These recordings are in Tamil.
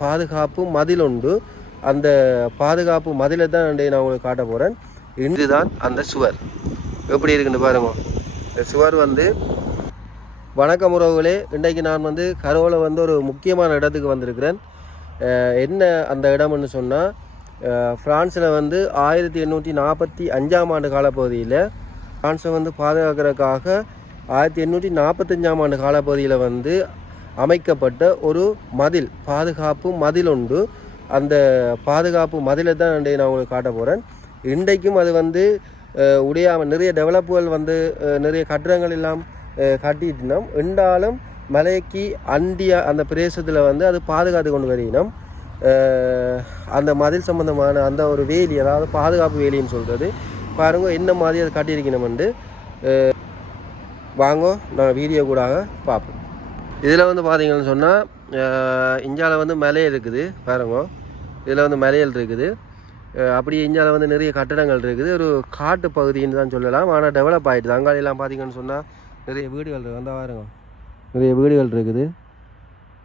பாதுகாப்பு மதில் உண்டு. அந்த பாதுகாப்பு மதிலை தான் நான் உங்களுக்கு காட்ட போகிறேன் இதுதான் அந்த சுவர். எப்படி இருக்குன்னு பாருங்க. இந்த சுவர் வந்து வணக்கம் உறவுகளே. இன்றைக்கு நான் வந்து கரோவில் வந்து ஒரு முக்கியமான இடத்துக்கு வந்திருக்கிறேன். என்ன அந்த இடம்னு சொன்னால் ஃப்ரான்ஸில் வந்து ஆயிரத்தி எண்ணூற்றி நாற்பத்தி அஞ்சாம் ஆண்டு காலப்பகுதியில் ஃப்ரான்ஸை வந்து பாதுகாக்கிறதுக்காக ஆயிரத்தி எண்ணூற்றி நாற்பத்தஞ்சாம் ஆண்டு காலப்பகுதியில் வந்து அமைக்கப்பட்ட ஒரு மதில் பாதுகாப்பு மதில் உண்டு. அந்த பாதுகாப்பு மதிலை தான் நான் உங்களுக்கு காட்ட போகிறேன் இன்றைக்கும் அது வந்து உடையாமல் நிறைய டெவலப்புகள் வந்து நிறைய கட்டிடங்கள் எல்லாம் கட்டிட்டுனோம் கட்டிட்டினோம். இருந்தாலும் மலைக்கு அண்டிய அந்த பிரதேசத்தில் வந்து அது பாதுகாத்து கொண்டு வரையினோம் அந்த மதில் சம்பந்தமான அந்த ஒரு வேலி அதாவது பாதுகாப்பு வேலின்னு சொல்கிறது பாருங்க என்ன மாதிரி அது வந்து வாங்கோ நான் வீடியோ கூட பார்ப்போம். இதில் வந்து பார்த்தீங்கன்னு சொன்னால் இந்தியாவில் வந்து மலை இருக்குது பாருங்க. இதில் வந்து மலைகள் இருக்குது. அப்படியே இந்தியாவில் வந்து நிறைய கட்டடங்கள் இருக்குது. ஒரு காட்டு பகுதின்னு தான் சொல்லலாம். ஆனால் டெவலப் ஆகிடுது அங்காடியெல்லாம் பார்த்தீங்கன்னு சொன்னால் நிறைய வீடுகள் இருக்குது வந்தால் பாருங்க. நிறைய வீடுகள் இருக்குது.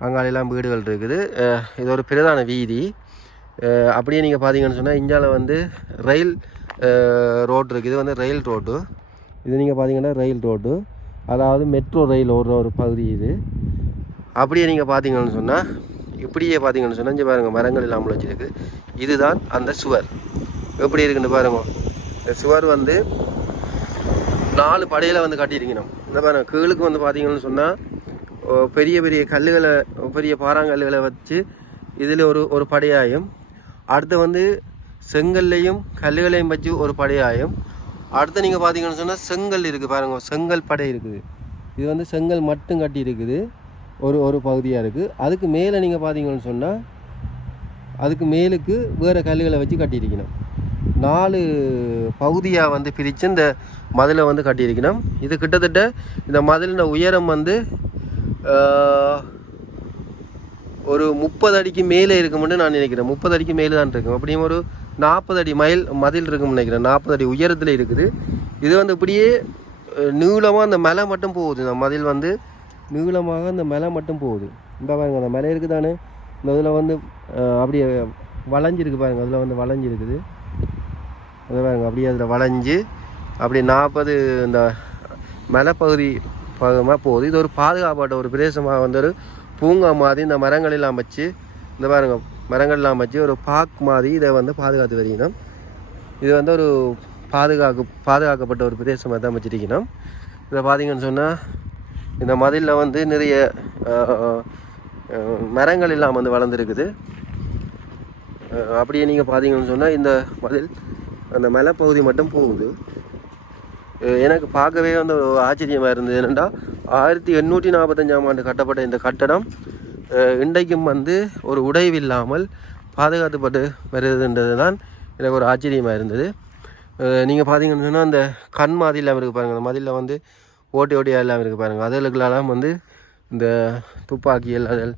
அங்காடியெல்லாம் வீடுகள் இருக்குது. இது ஒரு பிரதான வீதி. அப்படியே நீங்கள் பார்த்தீங்கன்னு சொன்னால் இந்தியாவில் வந்து ரயில் ரோடு இருக்குது இது வந்து ரயில் ரோடு. இது நீங்கள் பார்த்தீங்கன்னா ரயில் ரோடு. அதாவது மெட்ரோ ரயில் ஓடுற ஒரு பகுதி இது. அப்படியே நீங்கள் பார்த்தீங்கன்னு சொன்னால் இப்படியே பார்த்தீங்கன்னு சொன்னால் இங்கே பாருங்கள் மரங்கள் இல்லாமல் வச்சுருக்கு இதுதான் அந்த சுவர். எப்படி இருக்குன்னு பாருங்க. இந்த சுவர் வந்து நாலு படையில் வந்து கட்டியிருக்கணும். இந்த பாருங்கள் கீழுக்கு வந்து பார்த்தீங்கன்னு சொன்னால் பெரிய பெரிய கல்லுகளை பெரிய பாறாங்கல்லுகளை வச்சு இதில் ஒரு ஒரு படையாயும் அடுத்து வந்து செங்கல்லையும் கல்லுகளையும் வச்சு ஒரு படையாயும் அடுத்து நீங்கள் பார்த்தீங்கன்னு சொன்னால் செங்கல் இருக்குது பாருங்க செங்கல் படை இருக்குது. இது வந்து செங்கல் மட்டும் கட்டி இருக்குது ஒரு ஒரு பகுதியாக இருக்குது அதுக்கு மேலே நீங்கள் பார்த்தீங்கன்னு சொன்னால் அதுக்கு மேலுக்கு வேறு கல்லுகளை வச்சு கட்டியிருக்கணும். நாலு பகுதியாக வந்து பிரித்து இந்த மதிலை வந்து கட்டியிருக்கணும். இது கிட்டத்தட்ட இந்த மதிலின உயரம் வந்து ஒரு முப்பது அடிக்கு மேலே இருக்கும்னு நான் நினைக்கிறேன். முப்பது அடிக்கு மேலே தான் இருக்கும். அப்படியும் ஒரு நாற்பது அடி மைல் மதில் இருக்கும்னு நினைக்கிறேன். நாற்பது அடி உயரத்தில் இருக்குது. இது வந்து இப்படியே நீளமாக அந்த மலை மட்டும் போகுது. இந்த மதில் வந்து நீளமாக அந்த மலை மட்டும் போகுது. இந்த பாருங்க அந்த மலை இருக்குதானே? இந்த இதில் வந்து அப்படியே வளைஞ்சிருக்கு பாருங்க அதில் வந்து வளைஞ்சிருக்குது. அதை பாருங்க அப்படியே அதில் வளைஞ்சு அப்படி நாற்பது இந்த மலைப்பகுதி பகமாக போகுது. இது ஒரு பாதுகாப்பாட்ட ஒரு பிரதேசமாக வந்து ஒரு பூங்கா மாதிரி இந்த மரங்களெல்லாம் வச்சு இந்த பாருங்க மரங்கள் எல்லாம் வச்சு ஒரு பார்க் மாதிரி இதை வந்து பாதுகாத்து வருகிறோம். இது வந்து ஒரு பாதுகாக்கு பாதுகாக்கப்பட்ட ஒரு பிரதேசமாக தான் வச்சுருக்கணும் இதை பார்த்தீங்கன்னு சொன்னால் இந்த மதிலில் வந்து நிறைய மரங்கள் எல்லாம் வந்து வளர்ந்துருக்குது. அப்படியே நீங்கள் பார்த்தீங்கன்னு சொன்னால் இந்த மதில் அந்த மலைப்பகுதி மட்டும் போகுது. எனக்கு பார்க்கவே வந்து ஆச்சரியமாக இருந்தது என்னென்னா ஆயிரத்தி எண்ணூற்றி நாற்பத்தஞ்சாம் ஆண்டு கட்டப்பட்ட இந்த கட்டடம் இன்றைக்கும் வந்து ஒரு உடைவில்லாமல் பாதுகாத்துப்பட்டு வருதுன்றது தான் எனக்கு ஒரு ஆச்சரியமாக இருந்தது. நீங்கள் பார்த்தீங்கன்னு சொன்னால் அந்த கண் மாதிரி எல்லாம் இருக்குது பாருங்கள் அந்த மதிலில் வந்து ஓட்டி ஓட்டியாக எல்லாம் இருக்குது பாருங்கள் அதுகளுக்கெல்லாம் வந்து இந்த துப்பாக்கியல் அதில்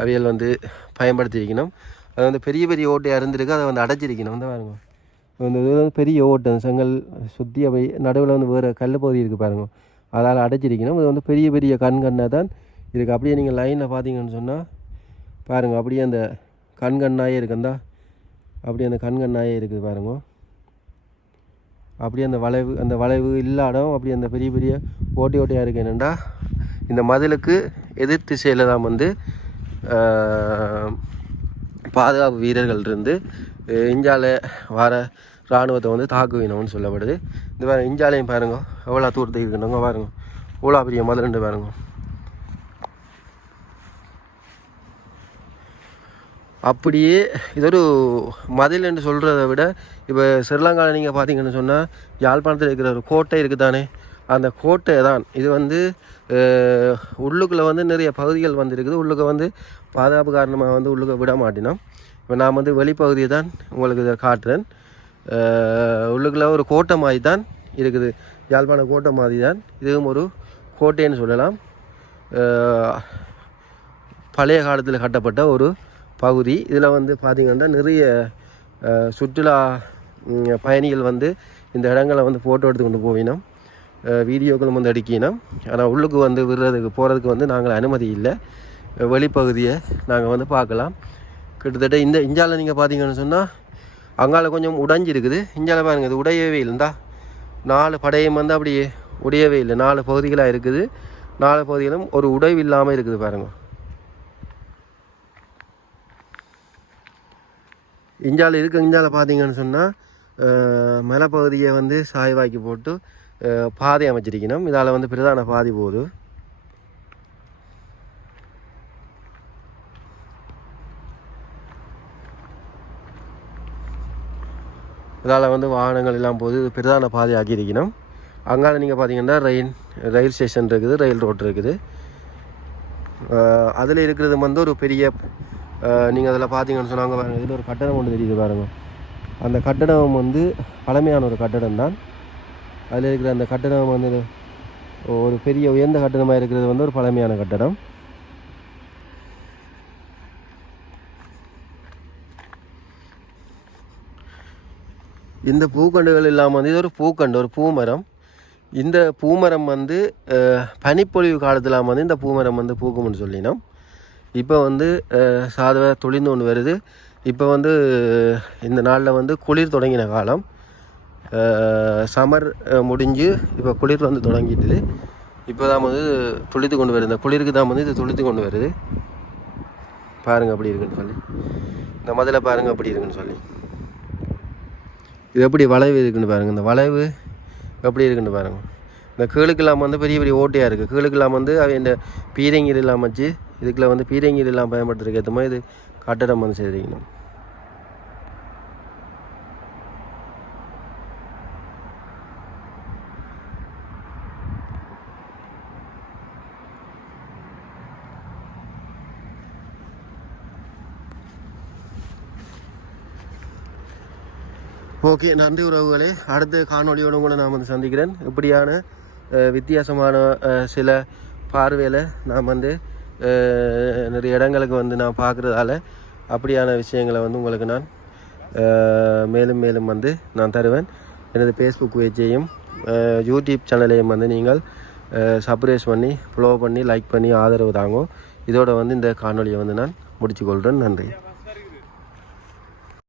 அவியல் வந்து பயன்படுத்தியிருக்கணும். அது வந்து பெரிய பெரிய ஓட்டையாக இருந்திருக்கு அதை வந்து அடைச்சிருக்கணும். வந்து பாருங்க. இந்த இது வந்து பெரிய ஓட்டு. அந்த செங்கல் சுற்றி அப்படி நடுவில் வந்து வேறு கல் பகுதி இருக்குது பாருங்க. அதால் அடைச்சிருக்கணும். இது வந்து பெரிய பெரிய கண் கண்ணாக தான் இருக்குது அப்படியே நீங்கள் லைனில் பார்த்தீங்கன்னு சொன்னால் பாருங்கள் அப்படியே அந்த கண் கண்ணாயே இருக்குந்தா அப்படியே அந்த கண் கண்ணாயே இருக்குது பாருங்க. அப்படியே அந்த வளைவு அந்த வளைவு இல்லாடம் அப்படி அந்த பெரிய பெரிய ஓட்டி ஓட்டையாக இருக்குது என்னென்னா இந்த மதிலுக்கு எதிர் திசையில் தான் வந்து பாதுகாப்பு வீரர்கள் இருந்து இஞ்சால வர இராணுவத்தை வந்து தாக்குவினோம்னு சொல்லப்படுது. இந்த பாருங்க இஞ்சாலையும் பாருங்க எவ்வளோ தூரத்துக்கு இருக்கணுங்க பாருங்க. எவ்வளோ பெரிய மதுரண்டு பாருங்க. அப்படியே இது ஒரு மதில் என்று சொல்கிறத விட இப்போ ஸ்ரீலங்காவில் நீங்கள் பார்த்தீங்கன்னு சொன்னால் யாழ்ப்பாணத்தில் இருக்கிற ஒரு கோட்டை இருக்குது தானே அந்த கோட்டை தான். இது வந்து உள்ளுக்குள்ளே வந்து நிறைய பகுதிகள் வந்துருக்குது. உள்ளுக்கு உள்ளுக்க வந்து பாதுகாப்பு காரணமாக வந்து உள்ளுக்க விட மாட்டினோம். இப்போ நான் வந்து வெளிப்பகுதியை தான் உங்களுக்கு இதை காட்டுறேன். உள்ளுக்குள்ளே உள்ளுக்குள்ள ஒரு கோட்டை மாதிரி தான் இருக்குது. யாழ்ப்பாண கோட்டை மாதிரி தான். இதுவும் ஒரு கோட்டைன்னு சொல்லலாம். பழைய காலத்தில் கட்டப்பட்ட ஒரு பகுதி. இதில் வந்து பார்த்திங்கன்னா நிறைய சுற்றுலா பயணிகள் வந்து இந்த இடங்களை வந்து ஃபோட்டோ எடுத்து கொண்டு போவினோம் வீடியோக்களும் வந்து அடிக்கினோம் ஆனால் உள்ளுக்கு வந்து விடுறதுக்கு போகிறதுக்கு வந்து நாங்கள் அனுமதி இல்லை. வெளிப்பகுதியை நாங்கள் வந்து பார்க்கலாம். கிட்டத்தட்ட இந்த இஞ்சால நீங்கள் பார்த்தீங்கன்னு சொன்னால் அங்கால கொஞ்சம் உடைஞ்சிருக்குது. இஞ்சாலை பாருங்க இது உடையவே இருந்தால் நாலு படையும் வந்து அப்படி உடையவே இல்லை. நாலு பகுதிகளாக இருக்குது. நாலு பகுதிகளும் ஒரு உடைவு இல்லாமல் இருக்குது பாருங்கள் இஞ்சால் இருக்க இஞ்சால் பார்த்தீங்கன்னு சொன்னால் மலைப்பகுதியை வந்து சாய்வாக்கி போட்டு பாதை அமைச்சிருக்கணும். இதால் வந்து பிரதான பாதி போகுது. இதால் வந்து வாகனங்கள் எல்லாம் போது பிரதான பாதை ஆக்கியிருக்கணும் அங்கால நீங்கள் பார்த்தீங்கன்னா ரயில் ரயில் ஸ்டேஷன் இருக்குது ரயில் ரோட் இருக்குது. அதில் இருக்கிறது வந்து ஒரு பெரிய நீங்கள் அதில் பார்த்தீங்கன்னு சொன்னாங்க பாருங்கள் இதில் ஒரு கட்டடம் ஒன்று தெரியுது பாருங்கள் அந்த கட்டடம் வந்து பழமையான ஒரு கட்டடம் தான். அதில் இருக்கிற அந்த கட்டடம் வந்து ஒரு பெரிய உயர்ந்த கட்டடமாக இருக்கிறது வந்து ஒரு பழமையான கட்டடம். இந்த பூக்கண்டுகள் இல்லாமல் வந்து இது ஒரு பூக்கண்டு ஒரு பூமரம். இந்த பூமரம் வந்து பனிப்பொழிவு காலத்தில் வந்து இந்த பூமரம் வந்து பூக்கும்னு சொல்லினோம். இப்போ வந்து சாதவ தொழில்ந்து ஒன்று வருது. இப்போ வந்து இந்த நாளில் வந்து குளிர் தொடங்கின காலம். சம்மர் முடிஞ்சு இப்போ குளிர் வந்து தொடங்கிட்டுது. இப்போ தான் வந்து துளித்து கொண்டு வருது. இந்த குளிருக்கு தான் வந்து இது துளித்து கொண்டு வருது. பாருங்கள் அப்படி இருக்குன்னு சொல்லி. இந்த முதல்ல பாருங்கள் அப்படி இருக்குன்னு சொல்லி. இது எப்படி வளைவு இருக்குன்னு பாருங்கள் இந்த வளைவு எப்படி இருக்குன்னு பாருங்கள் இந்த கீழுக்கெல்லாம் வந்து பெரிய பெரிய ஓட்டையாக இருக்குது கீழுக்கெல்லாம் வந்து அவன் இந்த பீரங்கீர் எல்லாம் வச்சு இதுக்குள்ள வந்து பீரங்கீர் எல்லாம் பயன்படுத்துறதுக்கு ஏற்ற மாதிரி இது கட்டடம் வந்து செய்திருக்கணும். ஓகே நன்றி உறவுகளே. அடுத்த காணொலியோடு கூட நான் வந்து சந்திக்கிறேன். இப்படியான வித்தியாசமான சில பார்வையில் நான் வந்து நிறைய இடங்களுக்கு வந்து நான் பார்க்குறதால அப்படியான விஷயங்களை வந்து உங்களுக்கு நான் மேலும் மேலும் வந்து நான் தருவேன். எனது ஃபேஸ்புக் பேஜையும் யூடியூப் சேனலையும் வந்து நீங்கள் சப்ரேஸ் பண்ணி ஃபாலோ பண்ணி லைக் பண்ணி ஆதரவு தாங்கும் இதோட வந்து இந்த காணொளியை வந்து நான் முடிச்சுக்கொள்கிறேன் நன்றி.